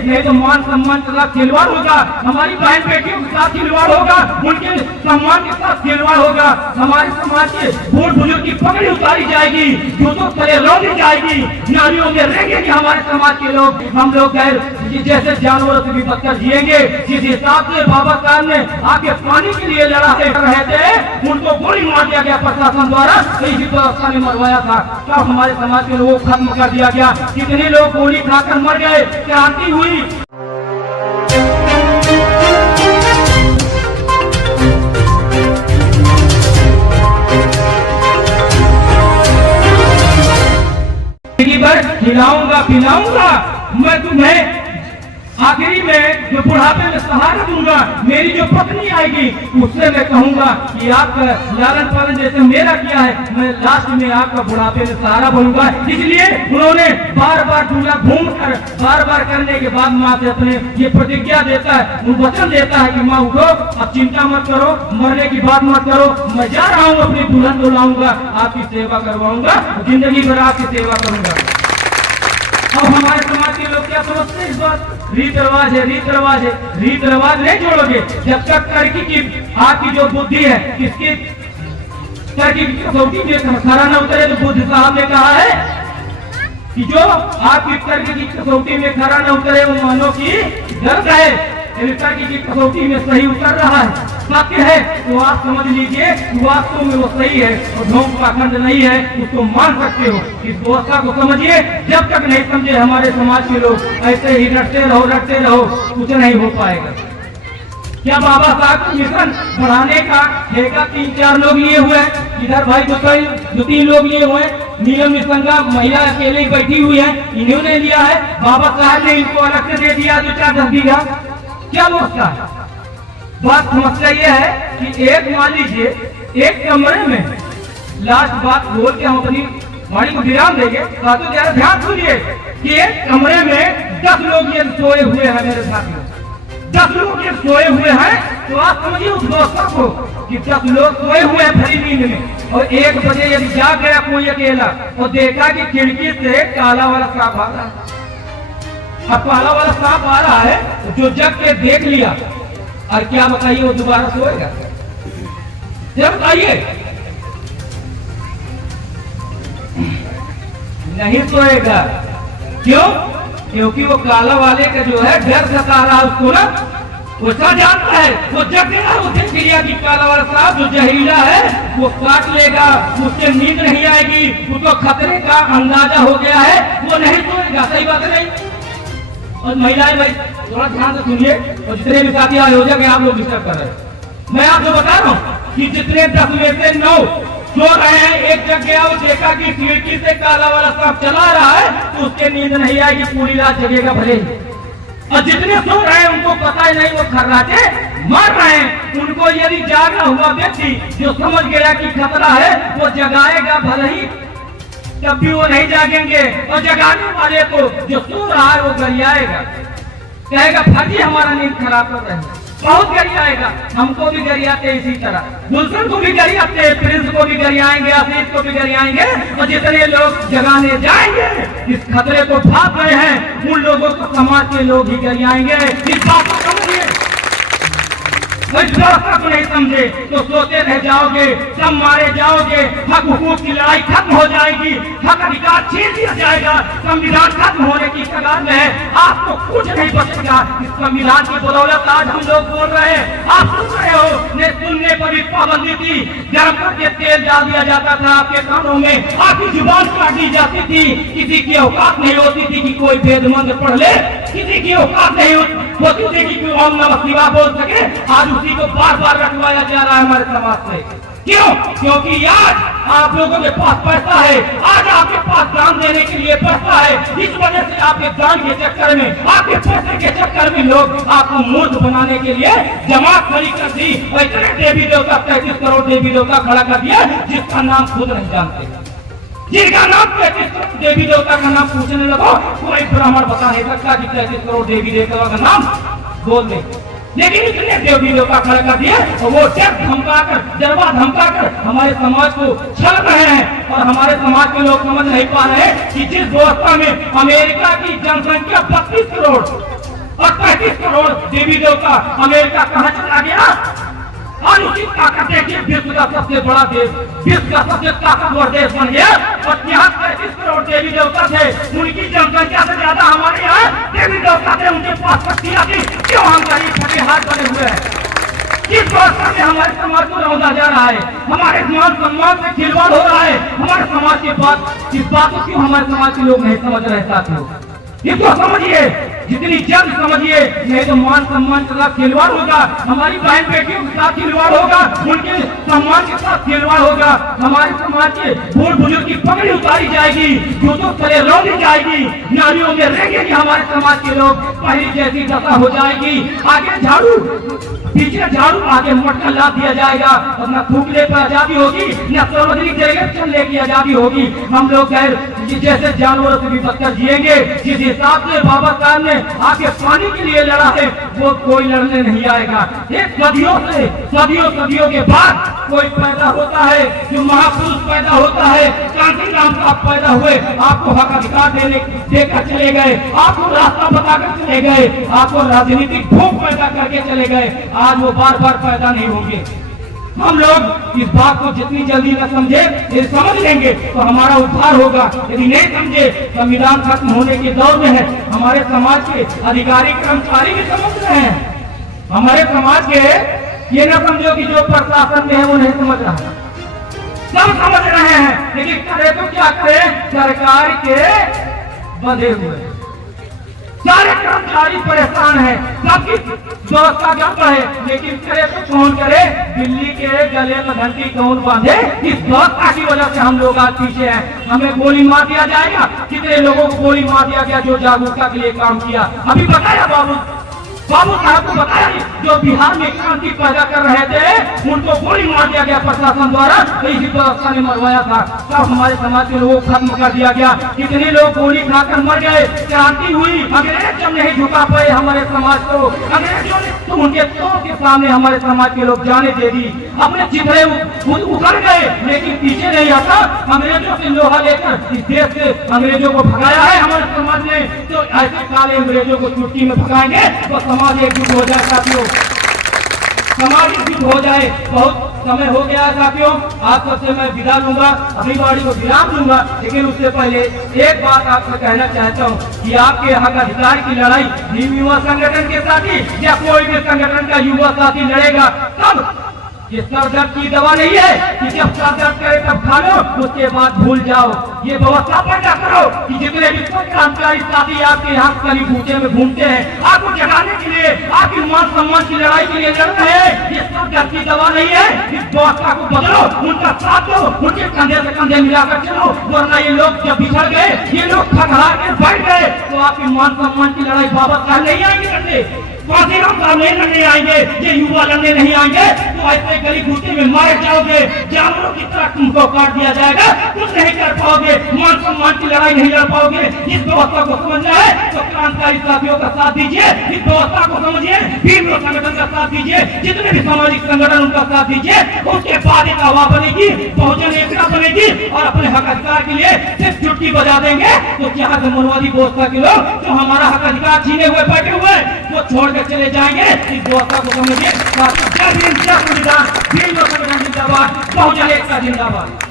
नहीं तो मान सम्मान के साथ खिलवाड़ होगा, हमारी बहन बेटियों के साथ खिलवाड़ होगा, उनके सम्मान के साथ खिलवाड़ होगा, हमारे समाज के बूढ़ बुजुर्ग की पगड़ी उतारी जाएगी, जूतों तले रोकी जाएगी, नालियों में रहेंगे हमारे समाज के लोग। हम लोग गैर जैसे जानवरों से भी बदतर जिएंगे। जिस हिसाब से बाबा साहब ने आके पानी के लिए लड़ा रहे थे, उनको गोली मार दिया गया प्रशासन द्वारा, इसी व्यवस्था ने मरवाया था। तब हमारे समाज के लोगों को खत्म कर दिया गया। कितने लोग गोली खाकर मर गए, क्रांति हुई। खिलाऊंगा पिलाऊंगा मैं तुम्हें, आखिरी में जो बुढ़ापे में सहारा दूंगा, मेरी जो पत्नी आएगी उससे मैं कहूंगा कि आपका लालन पालन जैसे मेरा किया है, मैं लास्ट में आपका बुढ़ापे में सहारा बनूंगा। इसलिए उन्होंने बार बार दूल्हा घूमकर बार बार करने के बाद माँ से अपने ये प्रतिज्ञा देता है, वो वचन देता है कि माँ उठो, अब चिंता मत करो, मरने की बात मत करो, मैं जा रहा हूँ, अपनी दुल्हन को लाऊंगा, आपकी सेवा करवाऊंगा, जिंदगी भर आपकी सेवा करूंगा। अब हमारे समाज के लोग क्या समझते हैं इस बात? रीत रिवाज है, रीत रिवाज है, रीत रिवाज नहीं छोड़ोगे जब तक तर्की की आपकी जो बुद्धि है, किसकी तर्की की कसौटी में खरा न उतरे। तो बुद्ध साहब ने कहा है कि जो आपकी तर्क की कसौटी में खरा न उतरे वो मानो की दर्द है, तर्क की कसौटी में सही उतर रहा है, सत्य है, तो आप समझ लीजिए वास्तव में वो सही है और ढोंग पाखंड नहीं है, उसको मान सकते हो। इस व्यवस्था को समझिए। जब तक नहीं समझे हमारे समाज के लोग, ऐसे ही रटते रहो, कुछ नहीं हो पाएगा। क्या बाबा साहब का मिशन बढ़ाने का ठेका 3-4 लोग लिए हुए हैं, इधर भाई 2-3 लोग लिए हुए हैं, नियम निसंगा महिला अकेले ही बैठी हुई है, इन्होंने लिया है, बाबा साहब ने इनको अलग से दे दिया 2-4-10 बीघा। क्या व्यवस्था है? बात समस्या ये है कि एक मान लीजिए एक कमरे में, लास्ट बात बोल के हम अपनी वाणी को विराम देंगे, साथियों जरा ध्यान सुनिए कि एक कमरे में 10 लोग ये सोए हुए हैं, मेरे साथियों 10 लोग ये सोए हुए हैं। तो आप समझिए उस व्यवस्था को कि 10 लोग सोए हुए हैं भरी नींद में, और 1 बजे यदि जाग गया कोई अकेला और देखा कि खिड़की से काला वाला सांप आ रहा है। अब काला वाला सांप आ रहा है, जो जग के देख लिया, और क्या बताइए वो दोबारा सोएगा? जब बताइए नहीं सोएगा। क्यों? क्योंकि वो काला वाले का जो है डर सता रहा उसको ना, वो जानता है, वो जग गया, वो देख लिया कि काला वाला सांप जो जहरीला है वो काट लेगा, उससे नींद नहीं आएगी, उसको खतरे का अंदाजा हो गया है, वो नहीं सोएगा। सही बात है नहीं? और महिलाएं भाई थोड़ा ध्यान से सुनिए, और जितने भी साथी आयोजक हैं आप लोग डिस्टर्ब कर रहे हैं। मैं आपको बता रहा हूँ कि जितने 10 में से 9 सो रहे हैं, एक जग गया, वो देखा कि खिड़की से काला वाला सांप चला रहा है, तो उसके नींद नहीं आएगी, पूरी रात जगेगा भले ही। और जितने सो रहे हैं उनको पता ही नहीं, वो खर्राटे मर रहे हैं। उनको यदि जागा हुआ व्यक्ति जो समझ गया कि खतरा है, वो जगाएगा भले ही, तब भी वो नहीं जागेंगे। और जगाने वाले को जो सो रहा है वो गरियाएगा, कहेगा फर्जी हमारा नींद खराब कर रहे हैं, बहुत गरियाएगा। हमको भी गरियाते इसी तरह, गुलशन को भी गरियाते, प्रिंस को भी गरियाएंगे, आशीष को भी गरियाएंगे, और जितने लोग जगाने जाएंगे इस खतरे को भाग रहे हैं, उन लोगों को समाज के लोग ही गरियाएंगे। इस बात को समझिए। व्यवस्था को नहीं समझे तो सोते रह जाओगे, सब मारे जाओगे, हक हुकूक की लड़ाई खत्म हो जाएगी, हक अधिकार छीन लिया जाएगा, संविधान खत्म होने की कगार में है, आपको कुछ नहीं बचेगा। इस संविधान की बदौलत आज हम लोग बोल रहे हैं, आप सुन रहे हो। ने सुनने पर भी पाबंदी थी, गर्म करके तेल डाल दिया जाता था आपके कानों में, आपकी जुबान काट दी जाती थी, किसी की औकात नहीं होती थी कि कोई वेद मंत्र पढ़ ले, किसी की औकात नहीं होती थी कि कोई ओम नमः शिवाय बोल सके। आज उसी को बार बार रखवाया जा रहा है हमारे समाज से। क्यों? क्योंकि आज आप लोगों के पास पैसा है, आज आपके पास दान देने के लिए पैसा है, इस वजह से आपके दान के चक्कर में, आपके पैसे के चक्कर में लोग आपको मूर्ख बनाने के लिए जमात खड़ी कर दी। इतने देवी देवता, 33 करोड़ देवी देवता खड़ा कर दिया जिसका नाम खुद नहीं जानते, जिनका नाम 33 करोड़ देवी देवता का नाम पूछने लगो, कोई ब्राह्मण बता नहीं सकता कि 33 करोड़ देवी देवता का नाम बोल दे। लेकिन इतने देवी देवता खड़ा कर दिए, और वो जरवा धमकाकर हमारे समाज को छल रहे हैं। और हमारे समाज के लोग समझ नहीं पा रहे कि जिस व्यवस्था में अमेरिका की जनसंख्या 32 करोड़ और 35 करोड़ देवी देवता अमेरिका कहां चला गया? अनुचित ताकत देखिए, विश्व का सबसे बड़ा देश, विश्व का सबसे ताकतवर देश बन गया और यहाँ 35 करोड़ देवी देवता थे, उनकी जनसंख्या से ज्यादा हमारे यहाँ देवी देवता थे, उनके पास शक्तियां थी। क्यों हम गरीब फटे हाथ बने हुए हैं? किस व्यवस्था में हमारे समाज को रौंदा जा रहा है? हमारे मान सम्मान से खिलवाड़ हो रहा है। हमारे समाज की बात, इस बात को क्यों हमारे समाज के लोग नहीं समझ रहे साथियों? इसको समझिए, जितनी जल्द समझिए, नहीं तो मान सम्मान के साथ खिलवाड़ होगा, हमारी बहन बेटियों के साथ खिलवाड़ होगा, उनके सम्मान के साथ खिलवाड़ होगा, हमारे समाज के बूढ़ बुजुर्ग की पगड़ी उतारी जाएगी, जूतों तले रौंदी जाएगी, नालियों में रहेंगे हमारे समाज के लोग, पहली जैसी दशा हो जाएगी। आगे झाड़ू, पीछे झाड़ू, आगे मटका ला दिया जाएगा और न थूकने पर आजादी होगी, न सार्वजनिक जगह चलने की आजादी होगी। हम लोग जैसे जानवरों से भी बदतर जिएंगे। जिस हिसाब से बाबा साहब ने आगे पानी के लिए लड़ा है, वो कोई लड़ने नहीं आएगा। एक सदियों के बाद कोई पैदा होता है, जो महापुरुष पैदा होता है, क्रांति राम साहब पैदा हुए, आपको हक अधिकार देकर चले गए, आपको रास्ता बताकर चले गए, आपको राजनीतिक भूख पैदा करके चले गए। आज वो बार बार पैदा नहीं होंगे। हम लोग इस बात को जितनी जल्दी न समझे, ये समझ लेंगे तो हमारा उद्धार होगा। यदि नहीं समझे, संविधान खत्म होने के दौर में है। हमारे समाज के अधिकारी कर्मचारी भी समझ रहे हैं। हमारे समाज के ये न समझो कि जो प्रशासन में है वो नहीं समझ रहा, सब समझ रहे हैं, लेकिन करे तो क्या करे? सरकार के बंधे हुए सारे कर्मचारी परेशान हैं, सबकी व्यवस्था गड़बड़ है, लेकिन करे तो कौन करे? दिल्ली के गले में घंटी कौन बांधे? इस व्यवस्था की वजह से हम लोग आज पीछे हैं। हमें गोली मार दिया जाएगा। कितने लोगों को गोली मार दिया गया जो जागरूकता के लिए काम किया? अभी बताया बाबू साहब को बताया, जो बिहार में क्रांति पैदा कर रहे थे, उनको गोली मार दिया गया प्रशासन द्वारा, तो इसी व्यवस्था ने मरवाया था। तब हमारे समाज के लोगों को खत्म कर दिया गया। कितने लोग गोली खाकर मर गए, क्रांति हुई, अंग्रेज जब नहीं झुका पाए हमारे समाज को, अंग्रेजों ने तो उनके तोप के सामने हमारे समाज के लोग जाने दे दी, अपने चिथड़े उखड़ गए, लेकिन पीछे नहीं आता। अंग्रेजों से लोहा लेकर इस देश से अंग्रेजों को भगाया है हमारे समाज ने, तो ऐसे काले अंग्रेजों को चुटकी में भगाएंगे तो समाज एकजुट हो जाए साथियों, समाज एकजुट हो जाए। बहुत समय हो गया है साथियों, आप सबसे मैं विदा लूंगा, अपनी बाड़ी को विराम दूंगा, लेकिन उससे पहले एक बात आपसे कहना चाहता हूँ कि आपके हक अधिकार की लड़ाई युवा संगठन के साथी या कोई भी संगठन का युवा साथी लड़ेगा तब। ये सर दर्द की दवा नहीं है कि जब सर दर्द करे तब खा लो, उसके बाद भूल जाओ। ये व्यवस्था पैदा करो कि जितने भी क्रांतिकारी साथी आपके यहाँ कली भूखे में घूमते हैं, आपको जगाने के लिए, आपकी मान सम्मान की लड़ाई के लिए लड़ रहे हैं। ये सर दर्द की दवा नहीं है। इस व्यवस्था को बदलो, उनका साथ दो, उनके कंधे से कंधे मिलाकर चलो, वरना ये लोग जब बिछड़ गए, ये लोग खगड़ा के बैठ गए, तो आपकी मान सम्मान की लड़ाई बाबा साहब नहीं आएंगे लड़ने, कांसीराम साहब नहीं लड़ने आएंगे, ये युवा लड़ने नहीं आएंगे। तो ऐसे गली घूटे में मारे जाओगे, जानवरों की तरह तुमको काट दिया जाएगा, कुछ नहीं कर पाओगे, मान सम्मान की लड़ाई नहीं लड़ पाओगे। इस व्यवस्था को समझना है तो क्रांतिकारी साथियों का साथ दीजिए, इस व्यवस्था को समझिए, वीर संगठन का साथ दीजिए, जितने भी सामाजिक संगठन उनका साथ दीजिए। उसके बाद एक हवा बनेगी, बहुजन एकता बनेगी और अपने हक अधिकार के लिए सिर्फ चुटकी बजा देंगे तो क्या मनवादी व्यवस्था के लोग जो हमारा हक अधिकार छीने हुए बैठे हुए वो छोड़ चले जाएंगे। इस व्यवस्था को समझिए। जय हिंद, जय संविधान, वीर संगठन जिंदाबाद, बहुजन एकता जिंदाबाद।